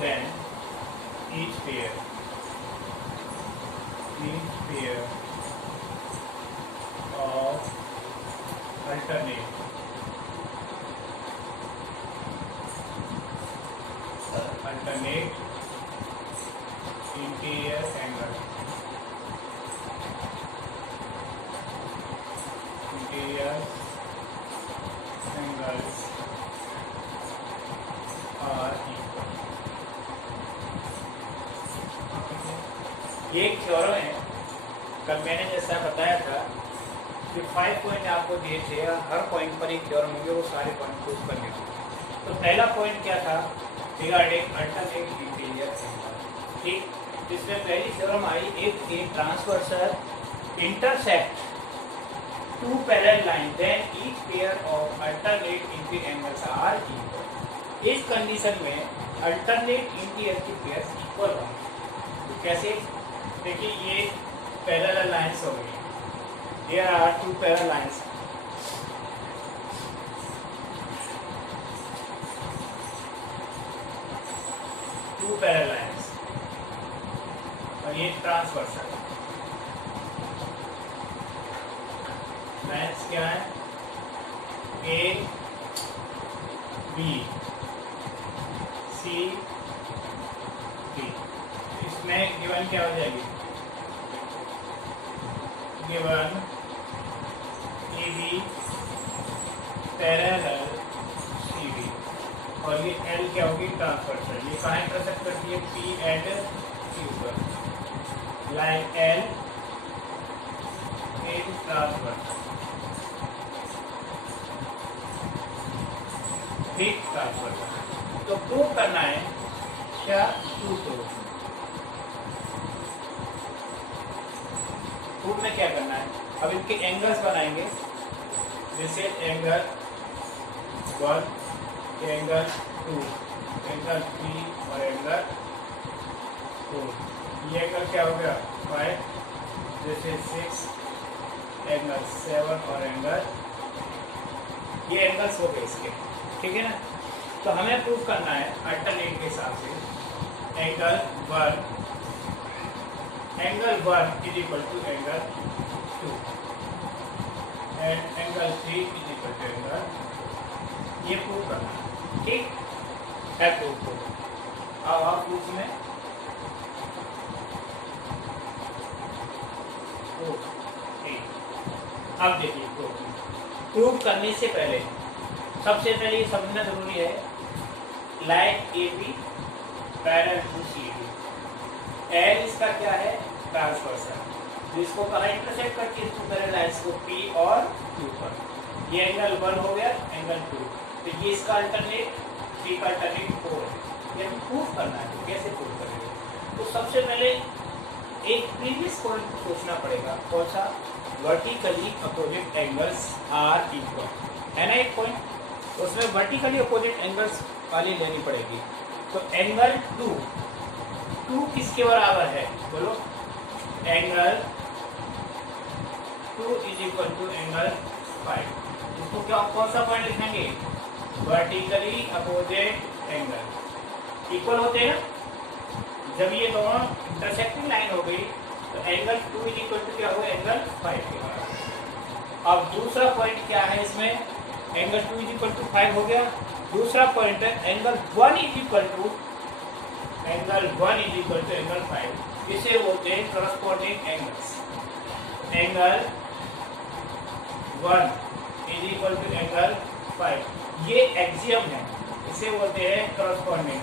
then each pair of alternate interior angles are equal. ये एक theorem है। कल मैंने जैसा बताया था कि 5 पॉइंट आपको दिए थे, हर पॉइंट पर एक थ्योरम होंगे, वो सारे पॉइंट प्रूव करने होंगे। तो पहला पॉइंट क्या था? Regarding alternate interior angle. ठीक, इसमें पहली थ्योरम आई, एक थी transversal intersect two parallel lines, then each pair of alternate interior angles are equal. इस कंडीशन में अल्टरनेट इंटीरियर की पेयर इक्वल होंगे। तो कैसे? देखिए, ये पैरेलल लाइंस हो गई। Here are two parallel lines. Two parallel lines और ये ट्रांसवर्सल लाइन्स क्या है? A B C D. इसमें गिवन क्या हो जाएगी? Given A B parallel C D, और ये एल क्या होगी? ट्रांसवर्सल। ये कहाँ इंटरसेक्ट करती है? पी एंड क्यू पर। लाइन एल इन ट्रांसवर्सल। ठीक, ट्रांसवर्सल। तो प्रूव करना है क्या? प्रूव में क्या करना है? अब इनके एंगल्स बनाएंगे। जैसे एंगल 1, एंगल 2, एंगल 3 और एंगल 4। ये एंगल क्या हो गया? 5, जैसे 6, एंगल 7 और एंगल, ये एंगल्स हो गए इसके। ठीक है ना? तो हमें प्रूव करना है अल्टरनेट के हिसाब से angle 1 is equal to angle 2 and angle 3 is equal to angle, ये प्रूव करना है। ठीक है, प्रूव को अब आप प्रूफ में अब देखिए, प्रूव करने से पहले सबसे पहले ये समझना जरूरी है, line A B parallel to C D. L इसका क्या है? ट्रांसवर्सल, जिसको कहाँ इंटरसेक्ट करती है? टू पैरेलल लाइंस को पी और क्यू पर। ये एंगल 1 हो गया, एंगल 2, तो ये इसका अल्टरनेट, सी का अल्टरनेट 4 है। ये हमें प्रूव करना है। तो कैसे प्रूव करेंगे? तो सबसे पहले एक प्रीवियस पॉइंट सोचना पड़ेगा। कौन सा? Vertically opposite angles are equal, है ना एक पॉइंट। तो उसमें वर्टिकली अपोजिट एंगल्स वाली लेनी पड़ेगी। तो एंगल 2 किसके बराबर है? बोलो। Angle 2 is equal to angle 5। इसको क्या, कौन सा पॉइंट लिखेंगे? वर्टिकली अपोजिट एंगल इक्वल होते हैं। जब ये दोनों इंटरसेक्टिंग लाइन हो गई तो एंगल 2 इज इक्वल टू क्या हुआ? एंगल 5 के बराबर। अब दूसरा पॉइंट क्या है इसमें? एंगल 2 इज इक्वल टू 5 हो गया। दूसरा पॉइंट है angle 1 is equal to angle 5। इसे बोलते हैं corresponding angles. Angle 1 is equal to angle 5, ये एक्सियम है, इसे बोलते हैं करस्पॉन्डिंग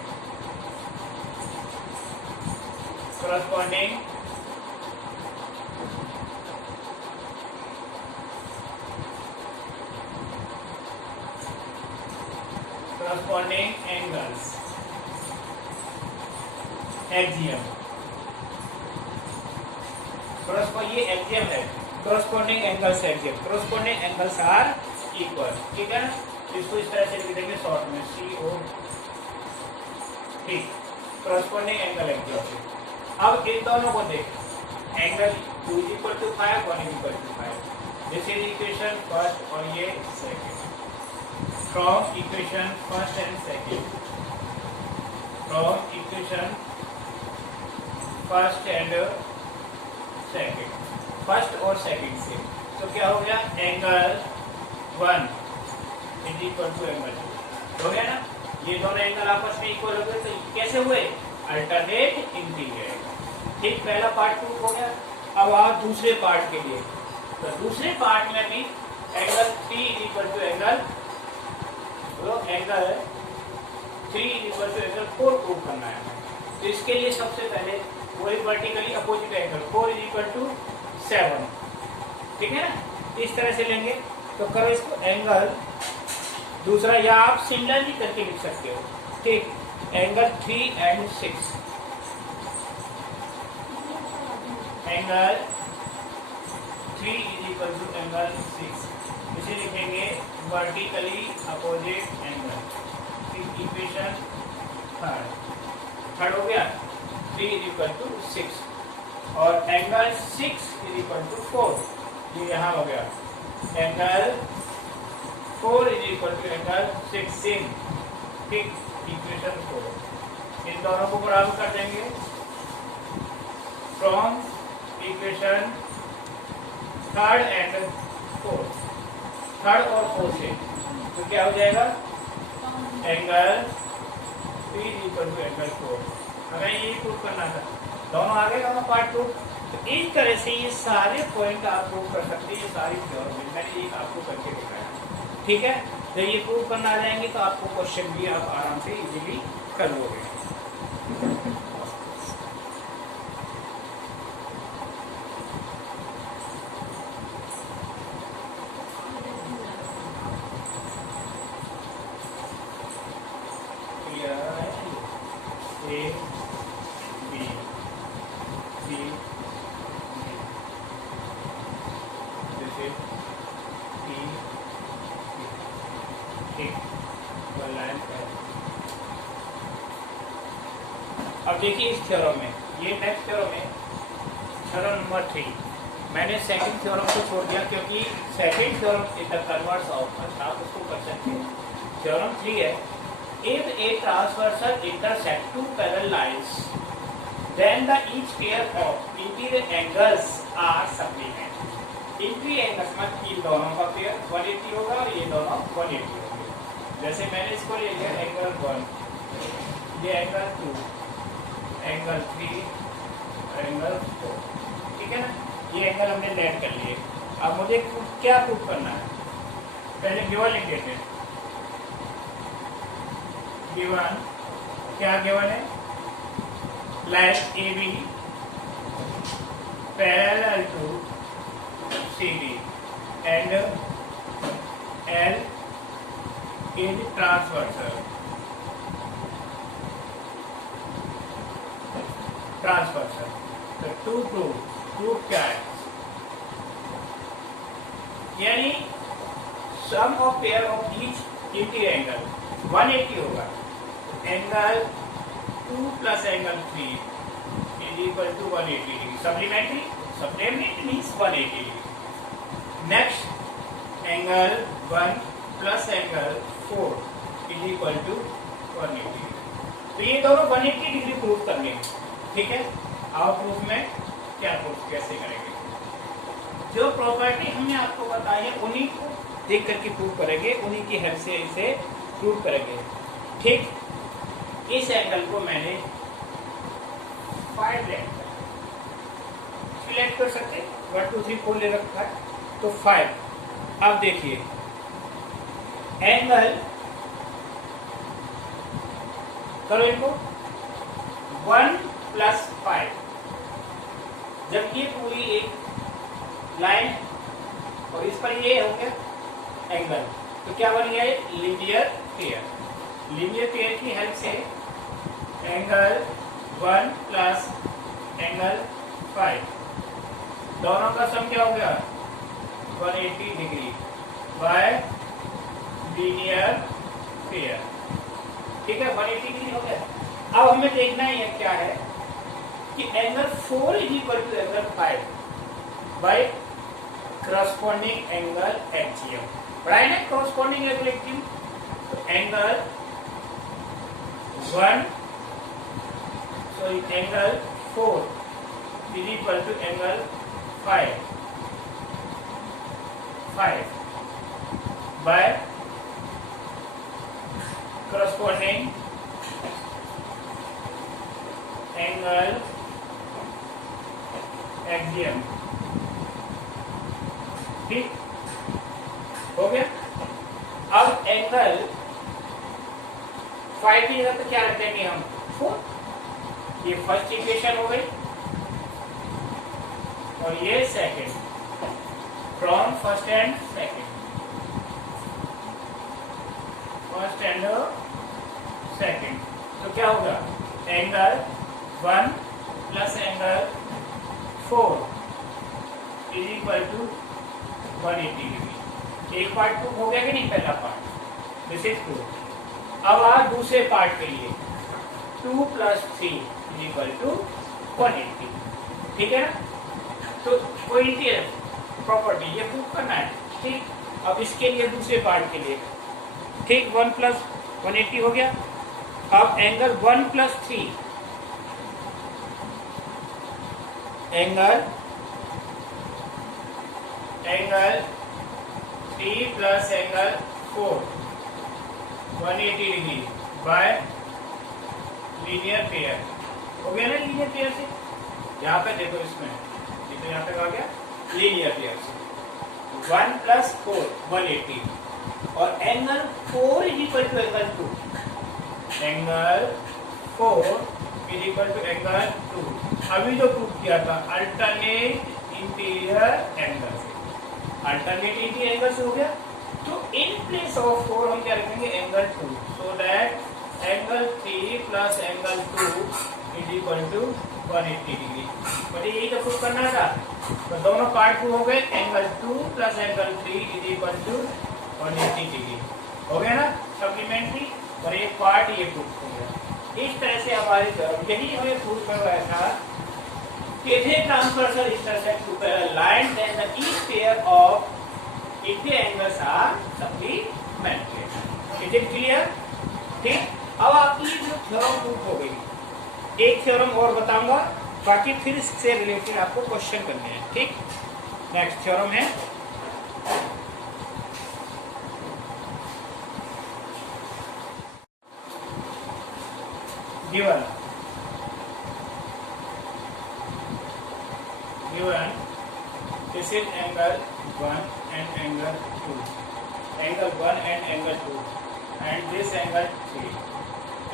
एंगल्स, एक्सियम। ये एक्सियम है, corresponding angles axiom. Corresponding angles are equal. ठीक है ना? इसको इस तरह से लिख देंगे शॉर्ट में, CO। ठीक, करस्पॉन्डिंग एंगल एक्सियम। अब इन दोनों को देख, angle 2 is equal to 5, 1 is equal to 5। This is equation first और ये second. From equation first and second from equation first and second, first और सेकंड से। तो क्या हो गया, angle 1 is equal to angle 2 हो गया ना। ये दोनों एंगल आपस में इक्वल हो गए, तो कैसे हुए, अल्टरनेट इंटीग्रेट। ठीक, पहला पार्ट प्रूफ हो गया। अब आप दूसरे पार्ट के लिए, तो दूसरे पार्ट में भी angle 3 is equal to angle 3 is equal to angle 4 prove करना है। तो इसके लिए सबसे पहले वही vertically opposite angle 4 is equal to 7, ठीक है ना। इस तरह से लेंगे तो करो इसको एंगल दूसरा, या आप सिमिलरली करके लिख सकते हो। ठीक, angle 3 and 6, angle 3 is equal to angle 6, इसे लिखेंगे vertically opposite angle. Equation third हो गया, 3 इज इक्वल टू 6, और एंगल 6 इज इक्वल टू 4, ये यहाँ हो गया। Angle 4 is equal to angle 16, ठीक, इक्वेशन 4। इन दोनों को बराबर कर देंगे from equation third and fourth, third और फोर्थ से। तो क्या हो जाएगा, angle 3 is equal to angle 4। हमें ये प्रूव करना था, दोनों आ गए, दोनों पार्ट प्रूव। तो इस तरह से ये सारे पॉइंट आप प्रूव कर सकते हैं, ये सारी थ्योरम मैंने ये आपको करके दिखाया, ठीक है। तो ये प्रूव करना आ जाएंगे तो आपको क्वेश्चन भी आप आराम से इजीली कर लोगे। A, B, C, D, जैसे T, ठीक, लाइन है। अब देखिए इस थ्योरम में, ये नेक्स्ट थ्योरम है, थ्योरम नंबर 3। मैंने सेकंड थ्योरम को छोड़ दिया क्योंकि second theorem is the converse of, आप उसको कर सकते हैं। थ्योरम 3 है, if a transversal intersect two parallel lines, then the each pair of interior angles are supplement. Interior angles मतलब इन दोनों का पेयर 180 होगा और ये दोनों 180 होंगे। जैसे मैंने इसको ले लिया एंगल 1, ये एंगल 2, एंगल 3, एंगल 4, ठीक है ना। ये एंगल हमने लेट कर लिए। अब मुझे क्या प्रूव करना है, पहले गिवन लिख देते हैं। गिवन क्या गिवन है, line A B parallel to C D and L is transversal, transversal. तो टू प्रूफ क्या है, यानी sum of pair of each interior angle 180 होगा। Angle 2 plus angle 3 is equal to 180 degree. Supplementary, supplement means 180 degree. Next angle 1 plus angle 4 is equal to 180 degree. तो ये दोनों 180 degree proof करने हैं, ठीक है। आओ प्रूफ में क्या प्रूफ कैसे करेंगे, जो प्रॉपर्टी हमने आपको बताई है उन्हीं को देख करके प्रूव करेंगे, उन्हीं की हेल्प से इसे प्रूव करेंगे। ठीक, इस एंगल को मैंने 5 सिलेक्ट कर सकते, 1 2 3 4 ले रखा है, तो 5। अब देखिए एंगल करो इनको 1 प्लस 5, जब ये पूरी एक लाइन और इस पर ये हो गया एंगल, तो क्या बन गया लीनियर पेयर। लीनियर पेयर की हेल्प से एंगल 1 प्लस एंगल 5 दोनों का सम क्या हो गया 180 डिग्री बाय लीनियर पेयर। ठीक है, 180 डिग्री हो गया। अब हमें देखना है क्या है कि angle 4 is equal to angle 5 by corresponding angle HGM. पढ़ाई ना करस्पॉन्डिंग एंगल एचजीएम, तो angle 1 angle 4 is equal to angle 5 by corresponding angle axiom. ठीक हो गया। अब एंगल 5 की जगह पे क्या रख देंगे हम 4। ये फर्स्ट इक्वेशन हो गई और ये second, from first and second, first and second. तो क्या होगा angle 1 plus angle 4 is equal to 180 degree. एक पार्ट प्रूफ हो गया कि नहीं, पहला पार्ट, दिस इज प्रूफ। अब आज दूसरे पार्ट के लिए 2 प्लस 3 इज इक्वल टू 180। ठीक है ना। तो कोइंटियस प्रॉपर्टी ये प्रूफ करना है। ठीक। अब इसके लिए दूसरे पार्ट के लिए ठीक 1 प्लस 180 हो गया। अब angle 1 plus 3 angle 3 plus angle 4 180 degree by linear pair हो गया ना। लीनियर पेयर से यहाँ पे देखो, इसमें तो यहाँ पे आ गया लीनियर पेयर से 1 प्लस 4 180 और angle 4 is equal to angle 2। Angle 4 is equal to angle 2। अभी जो प्रूव किया था अल्टरनेट इंटीरियर एंगल से, अल्टरनेट इंटीरियर एंगल से हो गया। तो इन प्लेस ऑफ 4 हम क्या रखेंगे angle 2, so that angle 3 plus angle 2 is equal to 180 degree. But यही तो प्रूव करना था। तो दोनों पार्ट प्रूव हो गए। Angle 2 plus angle 3 is equal to 180 degree हो गया ना सप्लीमेंट्री। और एक पार्ट ये प्रूफ हो गया। इस तरह से हमारी तरफ यही हमें प्रूफ करवाया था कि if a transversal intersect two parallel lines then the each pair of equal angles are supplementary. Is it clear? ठीक। अब आपकी जो थ्योरम प्रूफ हो गई, एक थ्योरम और बताऊंगा, बाकी फिर इससे रिलेटेड आपको क्वेश्चन करने हैं। ठीक। नेक्स्ट थ्योरम है given this is angle 1 and angle 2, angle 1 and angle 2 and this angle 3।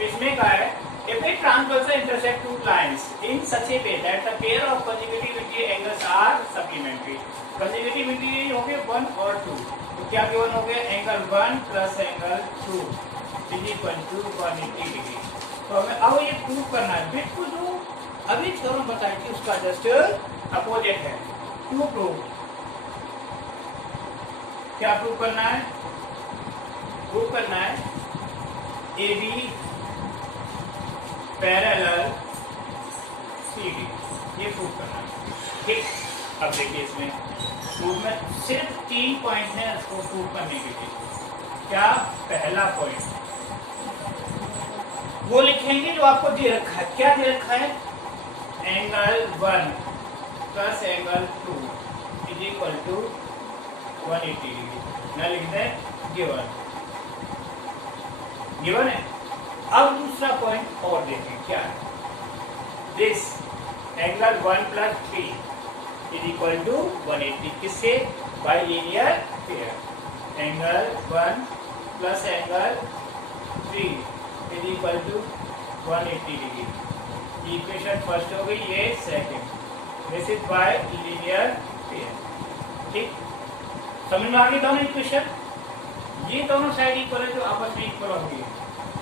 इसमें क्या है if a transversal intersect two lines in such a way that the pair of consecutive angles are supplementary। consecutive हो गए 1 और 2, तो क्या given हो गया angle 1 plus angle 2 is equal to 180 degree. तो हमें अब ये प्रूव करना है बिल्कुल जो अभी थ्योरम बताई थी उसका जस्ट अपोजिट है। टू प्रूव क्या प्रूव करना है, प्रूव करना है A B parallel C D, ये प्रूव करना है। ठीक। अब देखिए इसमें प्रूफ में सिर्फ 3 पॉइंट है इसको प्रूव करने के लिए। क्या पहला पॉइंट वो लिखेंगे जो आपको दे रखा है। क्या दे रखा है angle 1 plus angle 2 is equal to 180 degree. ना लिख दें गिवन, गिवन है। अब दूसरा पॉइंट और देखें क्या है, this angle 1 plus 3 is equal to 180 किससे by linear pair. Angle 1 plus angle 3 is equal to 180 degree. Equation first हो गई, ये second. This is by linear pair. ठीक। समझ में आ गई दोनों इक्वेशन। ये दोनों साइड इक्वल है जो आपस में इक्वल होगी।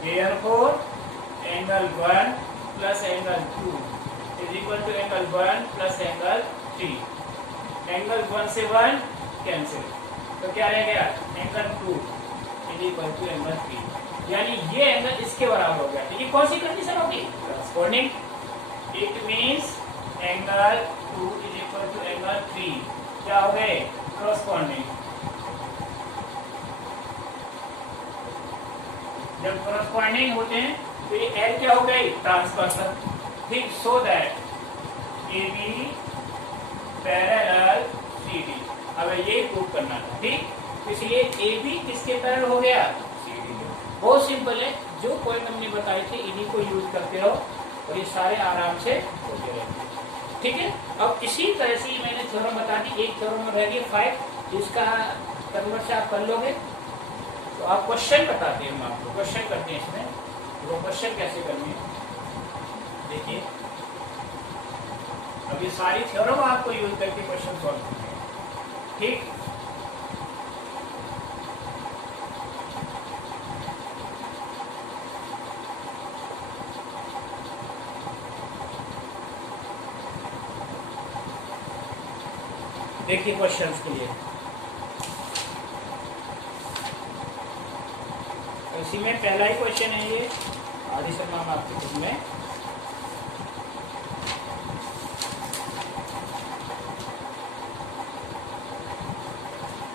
therefore angle 1 plus angle 2 is equal to angle 1 plus angle 3। Angle 1 से 1 कैंसिल, तो क्या रह गया angle 2 is equal to angle 3। यानी ये एंगल इसके बराबर हो गया। ये कौन सी कंडीशन होगी corresponding. It means angle 2 is equal to angle 3 क्या हो गए करस्पॉन्डिंग। जब करस्पॉन्डिंग होते हैं तो ये एल क्या हो गई ट्रांसवर्सल। ठीक, so that A B parallel C D. अब ये प्रूव करना था, ठीक। इसलिए ए बी किसके पैरेलल हो गया, सी डी। बहुत सिंपल है, जो पॉइंट हमने बताए थे इन्हीं को यूज करते रहो और ये सारे आराम से होते रहेंगे, ठीक है। अब इसी तरह से मैंने थ्योरम बता दी, एक थ्योरम रह गया 5, इसका कन्वर्ट से आप कर लोगे। तो आप क्वेश्चन बताते हैं, हम आपको क्वेश्चन करते हैं इसमें, वो क्वेश्चन कैसे करनी है देखिए। अब ये सारी थ्योरम आपको यूज करके क्वेश्चन सॉल्व करने हैं, ठीक। देखिए क्वेश्चंस के लिए इसी में पहला ही क्वेश्चन है ये आदि शर्मा आपके बुक में।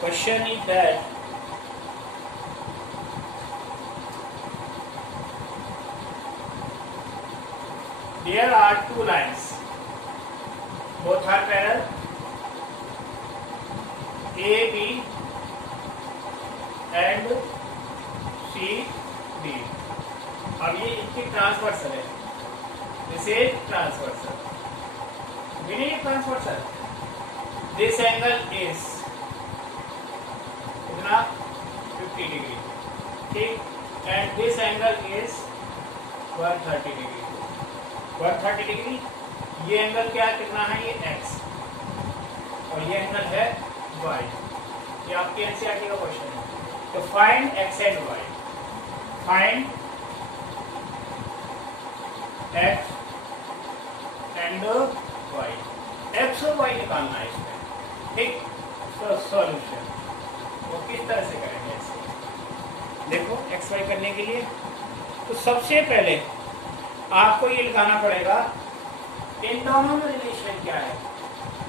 Question is that there are two lines, both are parallel, A B and C D। अब ये इनकी ट्रांसवर्सल है, this is transversal, meaning transversal. This angle is कितना 50 डिग्री, ठीक, and this angle is 130 degree. 130 degree, ये angle क्या कितना है, ये x और ये एंगल है y। ये आपके एनसीईआरटी का क्वेश्चन है। तो find x and y, find x and y, x और y निकालना है इसमें, ठीक। तो सॉल्यूशन वो किस तरह से करेंगे ऐसे देखो, x y करने के लिए तो सबसे पहले आपको ये लगाना पड़ेगा इन दोनों में रिलेशन क्या है,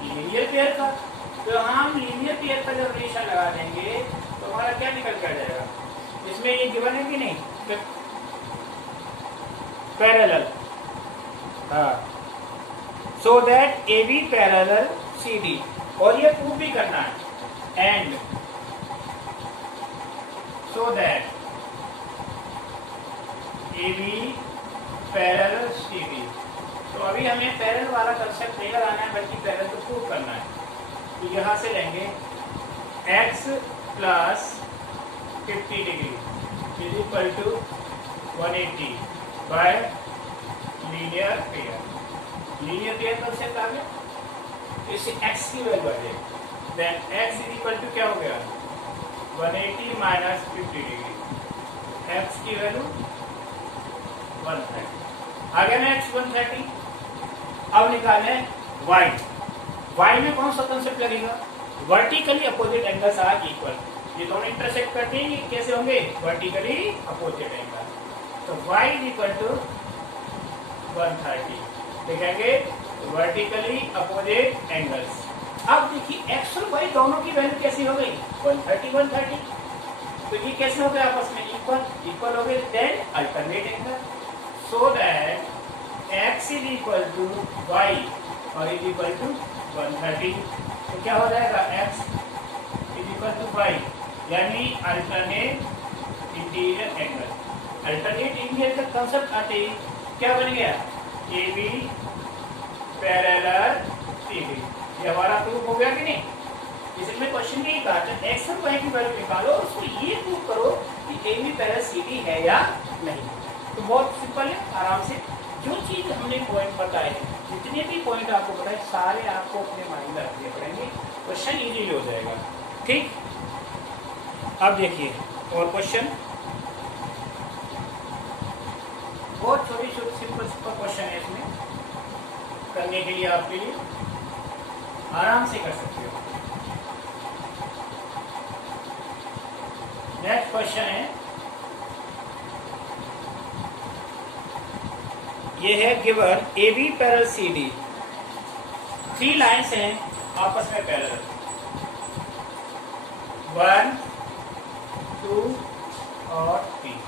लीनियर पेयर का। तो हम लीनियर पेयर का जब रिलेशन लगा देंगे तो हमारा क्या निकल कर जाएगा, इसमें ये गिवन है कि नहीं, पैरेलल, हाँ, so that A B parallel C D. और ये प्रूव भी करना है, and so that A B parallel C D. तो अभी हमें पैरेलल वाला कंसेप्ट नहीं लगाना है, बल्कि पैरेलल को प्रूव करना है। तो यहाँ से लेंगे x plus 50 degree is equal to 180 by linear pair. Linear pair concept आ गया, इससे x की वैल्यू आ जाएगी, then x is equal to क्या हो गया 180 माइनस 50 डिग्री, x की वैल्यू 130 आ गया ना, x 130। अब निकालें y, y में कौन सा कंसेप्ट लगेगा, vertically opposite angles are equal. ये दोनों इंटरसेक्ट करते हैं, ये कैसे होंगे, वर्टिकली अपोजिट एंगल। तो y इज इक्वल टू 130 लिखेंगे, वर्टिकली अपोजिट एंगल्स। अब देखिए x और y दोनों की वैल्यू कैसी हो गई, 130 130। तो ये कैसे हो गए आपस में, इक्वल, इक्वल हो गए, then alternate angle, so that x is equal to y और इज इक्वल टू 130। तो क्या हो जाएगा, x is equal to y, यानी alternate interior angle. Alternate interior का कंसेप्ट आते ही क्या बन गया, A B parallel C D. ये हमारा प्रूफ हो गया कि नहीं। इसमें क्वेश्चन में कहा था एक्स और वाई की वैल्यू निकालो, उसको ये प्रूव करो कि A B parallel C D है या नहीं। तो बहुत सिंपल है, आराम से जो चीज हमने पॉइंट बताए, जितने भी पॉइंट आपको बताए सारे आपको अपने माइंड में रखने पड़ेंगे, क्वेश्चन इजीली हो जाएगा, ठीक। अब देखिए और क्वेश्चन, बहुत छोटी छोटी सिंपल सिंपल क्वेश्चन है, इसमें करने के लिए आपके लिए आराम से कर सकते हो। नेक्स्ट क्वेश्चन है, ये है given A B parallel C D, 3 lines हैं आपस में पैरेलल, 1 2 और 3,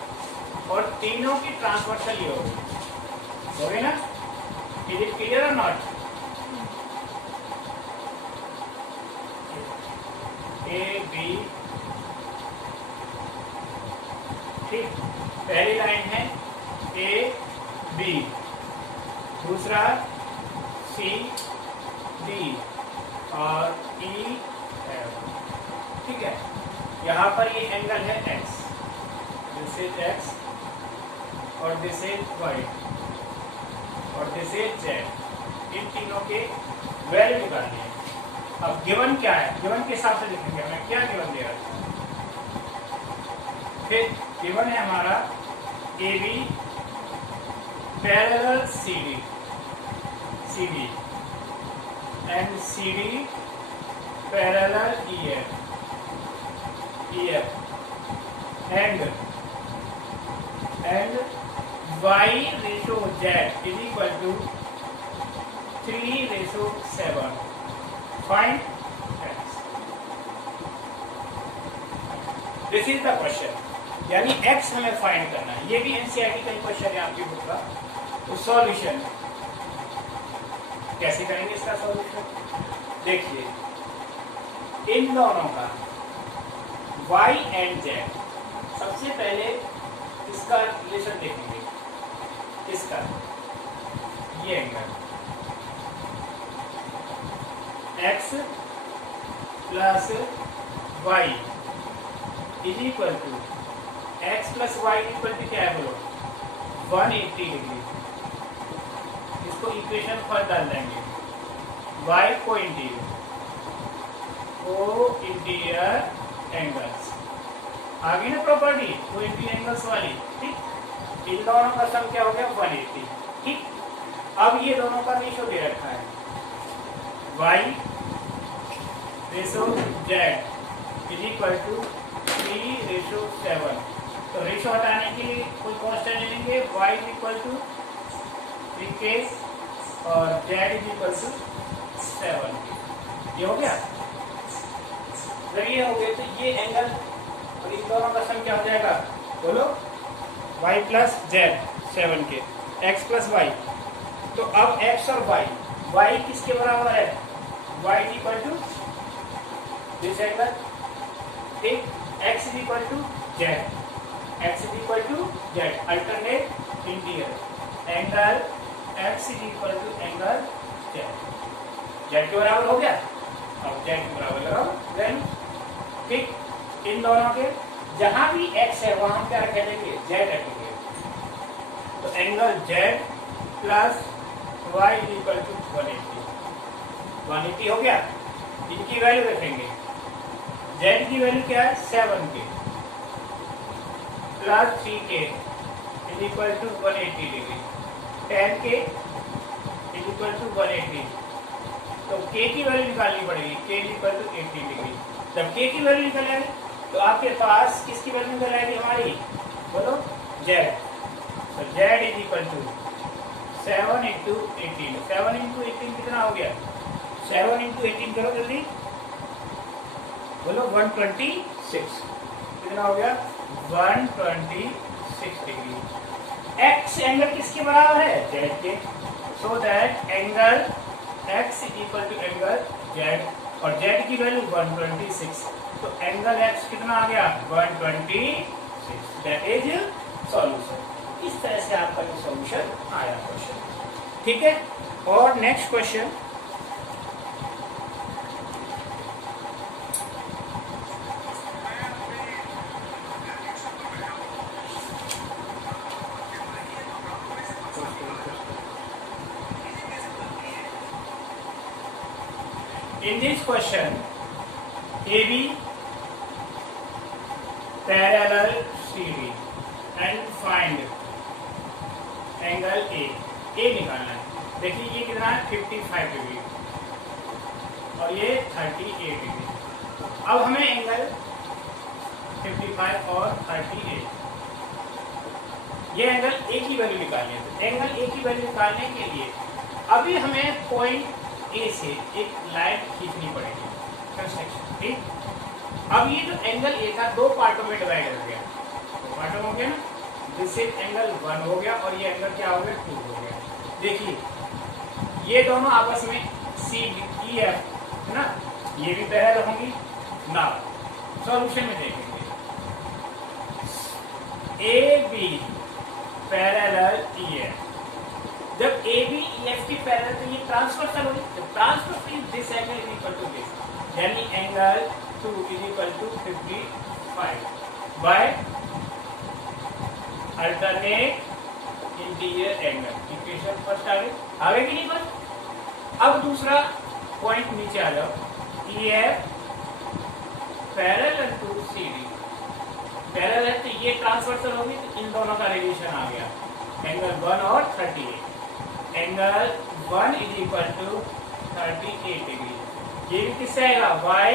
और तीनों की ट्रांसवर्सल ये होगी ना, इज इट क्लियर और नॉट? ए बी, ठीक, पहली लाइन है ए बी, दूसरा सी डी और ई एफ, ठीक है। यहाँ पर ये एंगल है एक्स, दिस इज एक्स और दिस इज वाई और दिस इज जेड। इन तीनों के वैल्यू निकालनी है। अब गिवन क्या है, गिवन के हिसाब से लिखेंगे हमें क्या गिवन दे रहा है। फिर गिवन है हमारा A B parallel C D and C D parallel E F and y ratio z is equal to 3:7। Find x। This is the question, यानी x हमें फाइंड करना है। ये भी एनसीईआरटी का क्वेश्चन है आपकी बुक का। तो सॉल्यूशन कैसे करेंगे इसका सॉल्यूशन? देखिए इन दोनों का y एंड z, सबसे पहले इसका रिलेशन देखेंगे। इसका ये angle x plus y is equal to x plus y equal to क्या है बोलो? 180 डिग्री। इसको इक्वेशन पर डाल देंगे। y को इंटीरियर एंगल्स आ गई ना प्रॉपर्टी, को इंटीरियर एंगल्स वाली, ठीक। इन दोनों का सम क्या हो गया? 180, ठीक। अब ये दोनों का रेशो दे रखा है y ratio z is equal to 3:7। तो रेशो हटाने के लिए कोई कांस्टेंट ले लेंगे। y is equal to 3k और z इज इक्वल टू 7। ये हो गया। जब ये हो गया तो ये एंगल और इन दोनों का सम क्या हो जाएगा बोलो? y plus z 7k, x plus y. तो अब x और y किसके बराबर है? y is equal to this angle, ठीक। x is equal to z, x is equal to z, alternate interior angle x is equal to angle z. Z के बराबर हो गया। अब जेड के बराबर लगाओ देन, ठीक। इन दोनों के जहां भी x है वहां क्या रख देंगे? z रखेंगे। तो angle z plus y is equal to 180 हो गया। इनकी वैल्यू रखेंगे। z की वैल्यू क्या है? 7k plus 3k is equal to 180 degree. 10k is equal to 180। तो k की वैल्यू निकालनी पड़ेगी। k is equal to 80 degree. जब k की वैल्यू निकलेगी तो आपके पास किसकी वैल्यू निकल आएगी हमारी बोलो? z। तो z is equal to 7 into 18। 7 into 18 कितना हो गया? 7 इंटू 18 करो जल्दी बोलो। 126 कितना हो गया? 126 डिग्री। x एंगल किसके बराबर है? z के। So that angle x is equal to angle z और z की वैल्यू 126। तो एंगल x कितना आ गया? 126। That is solution. इस तरह से आपका जो सॉल्यूशन आया क्वेश्चन, ठीक है। और next question, in this question AB parallel CD and find angle A निकालना है। देखिए ये कितना है? 55 डिग्री और ये 38 डिग्री। अब हमें एंगल 55 और 38 ये एंगल A की वैल्यू निकालनी है। तो एंगल A की वैल्यू निकालने के लिए अभी हमें पॉइंट A से एक लाइन खींचनी पड़ेगी, कंस्ट्रक्शन, ठीक। अब ये जो एंगल A था दो पार्टों में डिवाइड हो गया। दो पार्टों हो गया ना, जिससे एंगल 1 हो गया और ये एंगल क्या हो गया? 2 हो गया। देखिए ये दोनों आपस में सी ई एफ है ना, ये भी पैरेलल होंगी ना। सॉल्यूशन में देखेंगे A B parallel E F. जब ए बी ई एफ की पैरेलल तो ये ट्रांसवर्सल होगी, जब transversal this angle is equal to this, यानी angle 2 is equal to 55 by alternate interior angle. Equation first आ गई कि नहीं बस। अब दूसरा पॉइंट नीचे आ जाओ, E F parallel to C D. Parallel है तो ये ट्रांसवर्सल होगी, तो इन दोनों का रिलेशन आ गया एंगल 1 और 38। Angle 1 is equal to 38 degree. ये भी किससे आएगा, by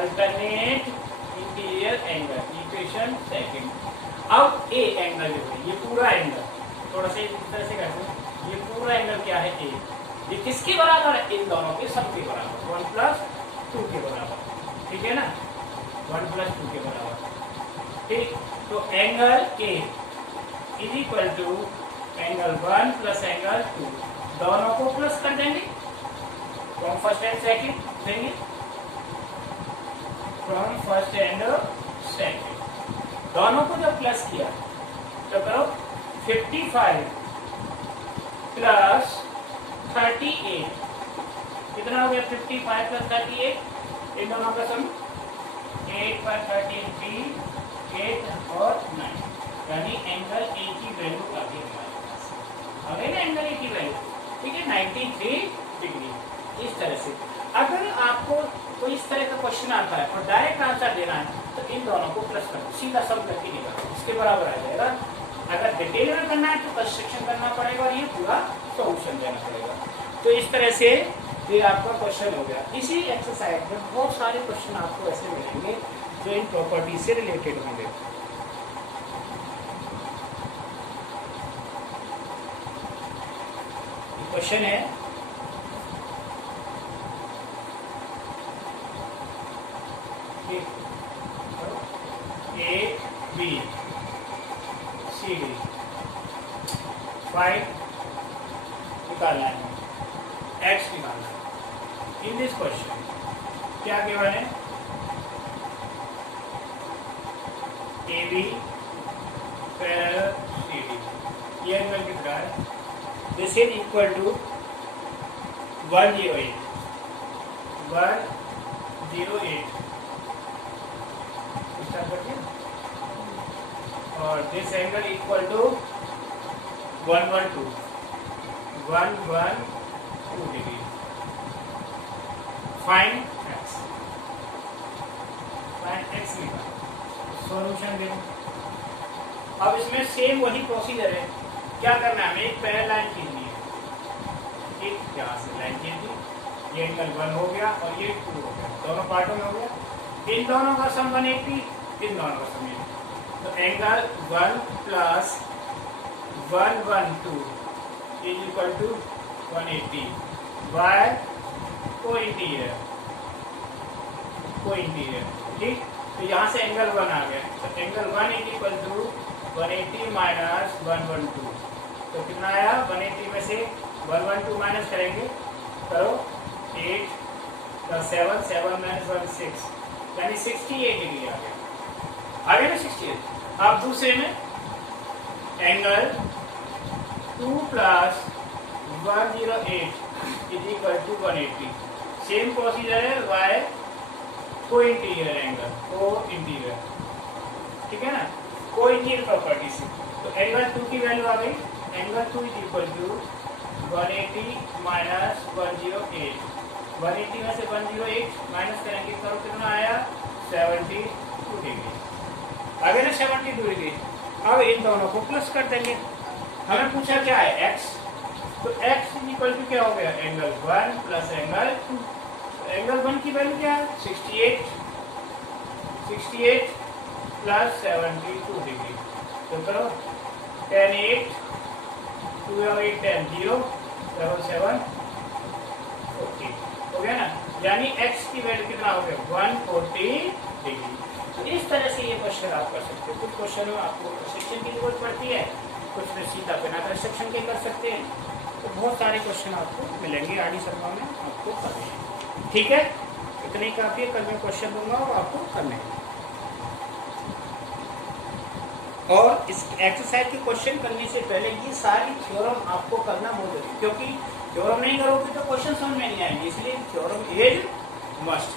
alternate interior angle. Equation second. अब ए एंगल जो है, ये पूरा एंगल थोड़ा सा इस तरह से करते हैं, ये पूरा एंगल क्या है ए, ये किसके बराबर है, इन दोनों के सब के बराबर, 1+2 के बराबर, ठीक है ना, 1+2 के बराबर, ठीक। तो angle K is equal to angle 1 plus angle 2, दोनों को प्लस कर देंगे, फ्रॉम फर्स्ट एंड सेकंड देंगे, फ्रॉम फर्स्ट एंड सेकंड, दोनों को जब प्लस किया तो करो 55 प्लस 38 कितना हो गया, 55 प्लस 38, इन दोनों का सम 8 पर 13 3 8 और 9, यानी एंगल ए की वैल्यू आ गई हमारे पास, आ गई ना एंगल ए की वैल्यू, ठीक है, 93 डिग्री। इस तरह से अगर आपको कोई इस तरह का क्वेश्चन आता है और डायरेक्ट आंसर देना है तो इन दोनों को प्लस कर दो, सीधा सम करके निकालो, इसके बराबर आ जाएगा। अगर डिटेल में करना है तो कंस्ट्रक्शन करना पड़ेगा और ये पूरा सॉल्यूशन देना पड़ेगा। तो इस तरह से ये आपका क्वेश्चन हो गया। इसी एक्सरसाइज में बहुत सारे क्वेश्चन आपको ऐसे मिलेंगे जो इन प्रॉपर्टी से रिलेटेड होंगे। क्वेश्चन है A B C D five निकालना है, एक्स निकालना है। इन दिस क्वेश्चन क्या गिवन है, A B parallel C D, ये एंगल कितना है, दिस इज इक्वल टू 108 और this angle equal to 112 degree. Find x, निकाल, सॉल्यूशन देखो। अब इसमें सेम वही प्रोसीजर है, क्या करना है, हमें एक पैरेलल लाइन खींचनी है, ठीक, यहाँ से लाइन खींच दी, ये एंगल 1 हो गया और ये 2 हो गया, दोनों पार्टों में हो गया, इन दोनों का सम 180, इन दोनों का सम 180, तो angle 1 plus 112 is equal to 180 by cointerior, ठीक। तो यहाँ से एंगल 1 आ गया, तो angle 1 is equal to 180 minus 112, तो कितना आया, 180 में से 112 माइनस करेंगे, करो 8 प्लस 7 7 माइनस 1 6, यानी 68 डिग्री आ गया, ना 68। अब दूसरे में angle 2 plus 108 is equal to 180, same procedure है, वाई को इंटीरियर एंगल, ठीक है ना, को इंटीरियर प्रॉपर्टी से, तो एंगल 2 की वैल्यू आ गई, angle 2 is equal to 180 minus 108, 180 में से 108 माइनस करेंगे तो कितना आया, 72 डिग्री, आगे ना 72 डिग्री। अब इन दोनों को प्लस कर देंगे, हमें पूछा क्या है, x, तो x इज इक्वल टू क्या हो गया, एंगल 1 प्लस एंगल 2, एंगल 1 की वैल्यू क्या है, 68 प्लस 72 डिग्री, तो करो 10 8 2 और 8 10 0 7 7 40 हो गया ना, यानी x की वैल्यू कितना हो गया, 140 डिग्री। तो इस तरह से ये क्वेश्चन आप कर सकते हो। कुछ क्वेश्चन में आपको कंस्ट्रक्शन की जरूरत पड़ती है, कुछ में सीधा बिना कंस्ट्रक्शन के कर सकते हैं। तो बहुत सारे क्वेश्चन आपको मिलेंगे आड़ी शर्मा में, आपको करने हैं। ठीक है, इतने ही काफ़ी है। कल मैं क्वेश्चन दूंगा और आपको करने हैं। और इस एक्सरसाइज के क्वेश्चन करने से पहले ये सारी थ्योरम आपको करना बहुत जरूरी है, क्योंकि थ्योरम नहीं करोगे तो क्वेश्चन समझ में नहीं आएंगे, इसलिए थ्योरम इज मस्ट।